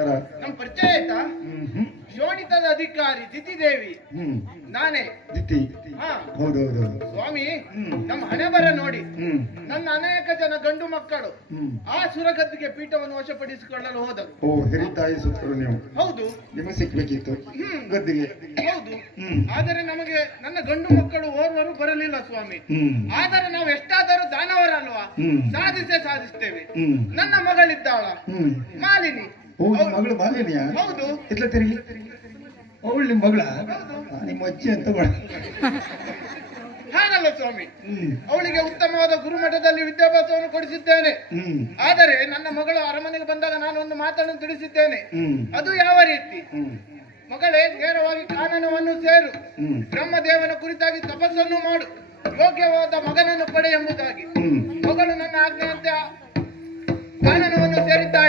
ನಮಸ್ಕಾರ. ನಮ್ ಪರಿಚಯ ಆಯ್ತಾ? ಶೋಣಿತದ ಅಧಿಕಾರಿ ದಿತಿದೇವಿ ನಾನೇ. ದಿತಿ? ಹೌದೌದು ಸ್ವಾಮಿ. ನಮ್ಮ ಹಣೆ ಬರ ನೋಡಿ ನನ್ನ ಅನೇಕ ಜನ ಗಂಡು ಮಕ್ಕಳು ಆ ಸುರಗದ್ದಿಗೆ ಪೀಠವನ್ನು ವಶಪಡಿಸಿಕೊಳ್ಳಲು ಹೋದರು. ಓ, ಹಿರಿತಾಯಿ ಸುತ್ತರು ನೀವು? ಹೌದು. ನಿಮಗೆ ಸಿಕ್ಬೇಕಿತ್ತು ಗದ್ದಿಗೆ? ಹೌದು. ಆದರೆ ನಮಗೆ ನನ್ನ ಗಂಡು ಮಕ್ಕಳು ಓರ್ವರು ಬರಲಿಲ್ಲ ಸ್ವಾಮಿ. ಆದರೆ ನಾವು ಎಷ್ಟಾದರೂ ದಾನವರಲ್ವಾ, ಸಾಧಿಸ್ತೇವೆ. ನನ್ನ ಮಗಳಿದ್ದಾಳ ಮಾಲಿನಿ. ಮಗಳು ಮಾಲಿನಿಯಾ? ಹೌದು. ಇಟ್ಲ ತಿರುಗಿ. ಅವಳು ನಿಮ್ಮ ಮಗಳ? ನಿಮ್ಮ ಅಜ್ಜಿ ಅಂತ ಹಾಗಲ್ಲ ಸ್ವಾಮಿ, ಅವಳಿಗೆ ಉತ್ತಮವಾದ ಗುರುಮಠದಲ್ಲಿ ವಿದ್ಯಾಭ್ಯಾಸವನ್ನು ಕೊಡಿಸಿದ್ದೇನೆ. ಆದರೆ ನನ್ನ ಮಗಳು ಅರಮನೆಗೆ ಬಂದಾಗ ನಾನು ಒಂದು ಮಾತನ್ನು ತಿಳಿಸಿದ್ದೇನೆ. ಅದು ಯಾವ ರೀತಿ? ಮಗಳೇ, ನೇರವಾಗಿ ಕಾನನವನ್ನು ಸೇರು, ಬ್ರಹ್ಮದೇವನ ಕುರಿತಾಗಿ ತಪಸ್ಸನ್ನು ಮಾಡು, ಯೋಗ್ಯವಾದ ಮಗನನ್ನು ಪಡೆ ಎಂಬುದಾಗಿ. ಮಗಳು ನನ್ನ ಆಜ್ಞೆಯಂತೆ ಕಾನನವನ್ನು ಸೇರಿದ್ದಾಳೆ.